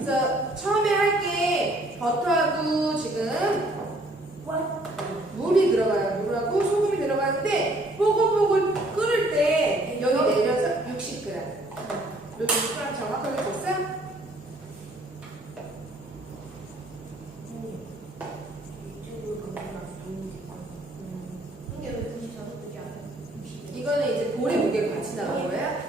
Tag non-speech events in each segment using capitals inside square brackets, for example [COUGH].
그래서 처음에 할 게 버터하고 지금 물이 들어가요. 물하고 소금이 들어가는데 뽀글뽀글 끓을 때 여기 내려서 60g. 너 60g 정확하게 줬어? 이거는 이제 볼의 무게가 같이 나온 거야.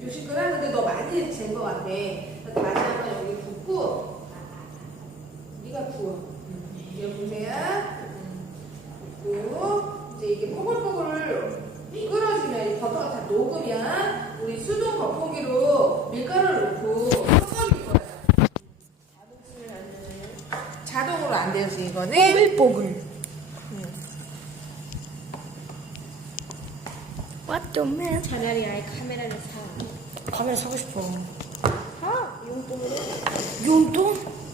60g 근데 너 많이 잰거 같아. 그래서 다시 한번 여기 붓고 네가 부어. 이거 보세요. 붓고 이제 이게 뽀글뽀글 끓어지면 이 버터가 다 녹으면 우리 수동 거품기로 밀가루를 넣고 섞어줄 거예요. 자동으로 안 돼요, 이거는. 뽀글뽀글. What the man? 차라리 아예 카메라를 사. 카메라 사고 싶어. 아, 용돈으로? 용돈?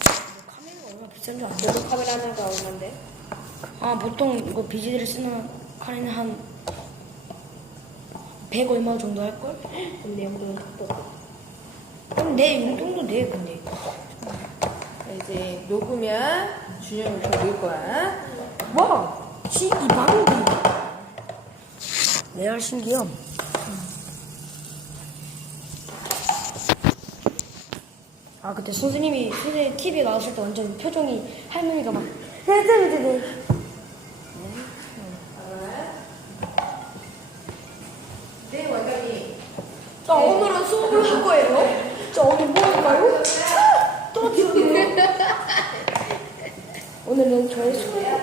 줄 알아? 너도 카메라 하나가 얼마인데? 아 보통 이거 비지들을 쓰는 카메라는 한 100 얼마 정도 할걸? 그럼 내 용돈은 또. 그럼 내 용돈도 내 근데. 이제 녹으면 준영을 더 넣을 거야. 와! 신기 방기. 레알 신기함. 아 그때 선생님이 선생님 TV에 나왔을 때 완전 표정이 할머니가 막 네네네네 네, 원장님. 자 오늘은 수업을 할 거예요. 자 오늘 뭐 할까요? 또 지금 [LAUGHS] 오늘은 저의 수업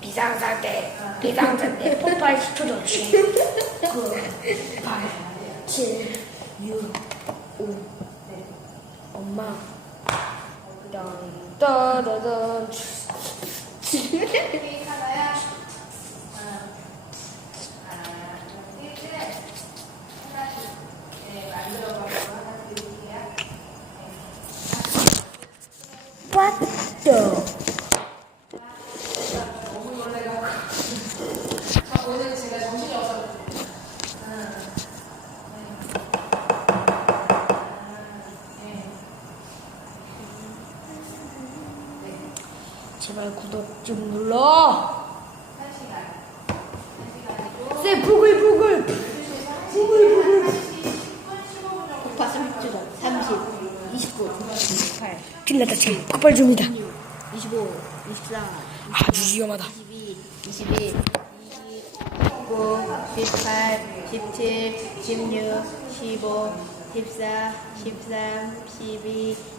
비상사태 비상사태 폭발 10초 조치 9 8 7 6 5 엄마. 딴 따다단 [LAUGHS] [LAUGHS] 선생님이 하나야. 하나, 하나, 둘, 셋. 하나씩. 네, 만들어가지고 하나 드릴게요. What the 너무 놀래가지고. 자, 오늘 제가 정신이 없어서. 하나, 네. 네. 제발 구독 좀 눌러. 한 시간. 한 시간이고. 쎄 부글부글 고파 30초 30, 29, 28, 빛났다 지금 폭발 중이다 25, 24, 아주 위험하다. 22, 21, 29, 18, 17, 16, 15, 14, 13, 12,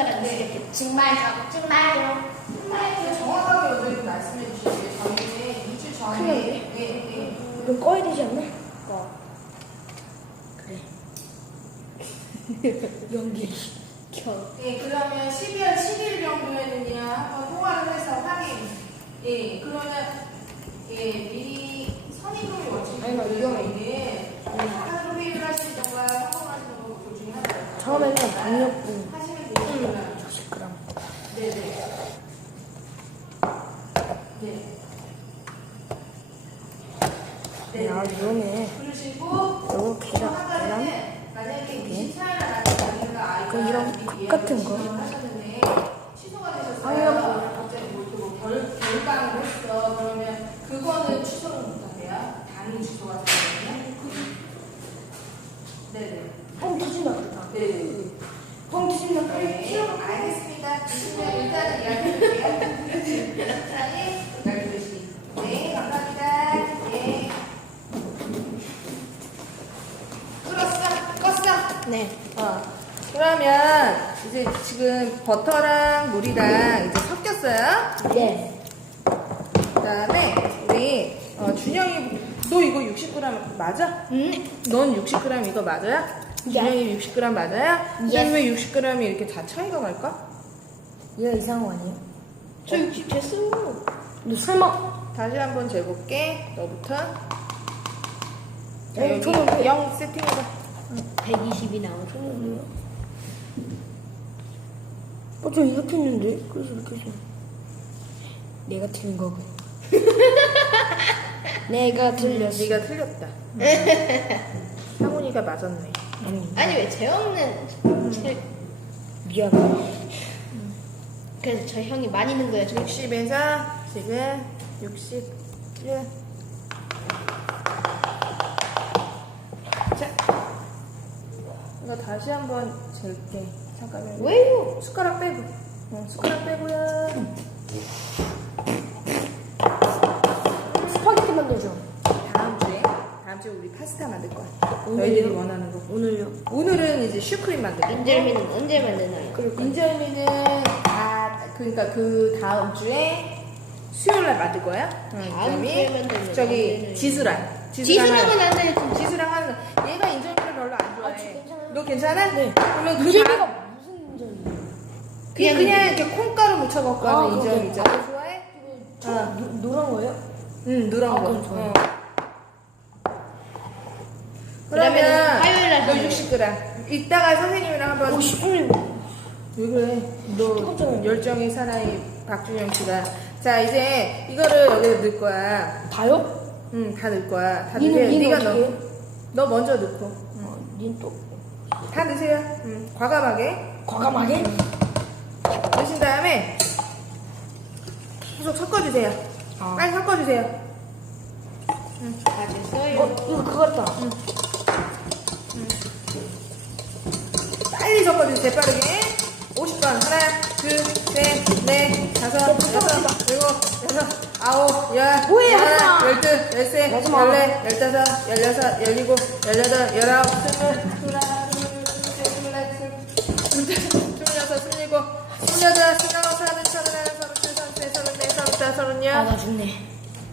버터가 증발하는데. 정말 정말 정확하게 원장님 말씀해 주시고요. 저희는 2주 전에 네, 네. 이거 꺼야 되지 않나? 어. 그래 [LAUGHS] 연기 겨. 예, 그러면 12월 7일 정도에는요, 한번 통화를 해서 확인. 예, 그러면, 예, 미리 선임금이 아니, 나 위험해. 원칙은 하루비를 하실 정도와 성공하시는 거둘 중에 하나예요. 처음에는 강력분 하시면 되니까. 60g 네네. 네. 네. 야 위험해 그러시고, 요거 계란 계란 만약에 24일날 나니까 아이가 그 이런 컵 같은 거. 아니요. 뭐 결, 결강을 했어. 그러면 그거는 취소를 못하세요. 당일 취소가 되거든요. 네네. 뻥 터진다 그랬다 네네. 뻥 터진다 네, 알겠습니다. 일단은 이야기해볼게요. 시간이 12시. 네, 감사합니다. 네. 끌었어? 껐어? 네. 어. 그러면 이제 지금 버터랑 물이랑 이제 섞였어요. 네 그다음에 우리 어, 준영이 너 이거 60g 맞아? 음. 넌 60g 이거 맞아요? 준영이 60g 맞아요? 근데 왜 60g이 이렇게 다 차이가 갈까? 얘가 이상한 거 아니에요? 저 60 됐어요. 너 설마 다시 한번 재볼게. 너부터. 자, 어, 여기 저는 0 세팅해봐. 120이 나오죠. 어, 저 이렇게 했는데? 그래서 이렇게 했어. 내가 틀린 거고. [LAUGHS] 내가 틀렸어. 네가 틀렸다. 상훈이가 맞았네. 아니, 아니 왜 재없는 제- 미안해. 그래서 저 형이 많이 넣은 거예요. 저 60에서 지금 61. 자, 이거 다시 한번 잴게. 잠깐만. 왜요? 숟가락 빼고. 어, 숟가락 빼고요. 스파게티 만들죠. 다음 주에, 다음 주에 우리 파스타 만들 거야. 너희들이 원하는 거. 오늘요. 오늘은 이제 슈크림 만들 거야. 인절미는 언제 만드나요? 인절미는 다 그러니까 그 다음 주에 수요일 날 만들 거야. 응, 다음 인절미. 만들면 저기 지수랑 지수랑은 안 돼. 좀 지수랑 하는 얘가 인절미를 별로 안 좋아해. 아, 저 괜찮아요. 너 괜찮아? 네. 그러면 그 다음? 그냥 그냥 이렇게 콩가루 묻혀 갖고 아, 하는 그거 인절미 네. 있잖아. 좋아해? 저 어. 노- 노란 거예요? 응, 누런 아, 거. 그럼 좋아요. 어. 그러면은 그러면 화요일 날 너 하면 60g. 이따가 선생님이랑 한번 오, 슈크림. 왜 그래? 너 뜨겁잖아요. 열정의 사나이 박준영 씨가. 자 이제 이거를 여기다 넣을 거야. 다요? 응, 다 넣을 거야. 다 니는- 넣으세요. 니는 네가 어떻게 넣어. 해요? 너 먼저 넣고. 어, 닌 또. 다 넣으세요. 응, 과감하게. 과감하게? 넣으신 다음에 계속 섞어주세요. 아. 빨리 섞어주세요. 다 됐어요. 어, 이거 그거 같다. 빨리 섞어주세요. 빠르게. 50번. 하나, 둘, 셋, 넷, 다섯, 여섯, 일곱, 여섯, 아홉, 열, 하나. 열둘, 열셋. 열넷, 열다섯, 열여섯, 열일곱, 열여덟, 열아홉, 스물, 여덟, 스물아홉, 서른, 서른 하나, 서른 둘, 서른 셋, 서른 넷, 서른다섯, 아, 서른여섯, 나 죽네.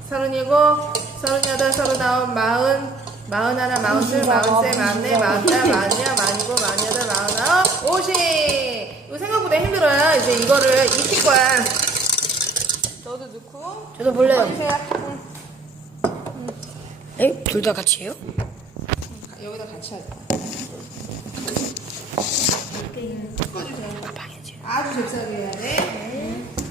서른 일곱, 서른 여덟, 서른 아홉, 마흔, 마흔 하나, 마흔 둘, 마흔 셋, 마흔 넷, 마흔 다, 마흔 여, 마흔 일곱, 마흔 여덟, 마흔 아홉, 오십. 이거 생각보다 힘들어요. 이제 이거를 익힐 거야. 너도 넣고. 저도 몰래요. 해주세요. 응. 에? 둘 다 같이 해요? 여기다 같이 하자. 아주 잽싸게 해야 돼. 네.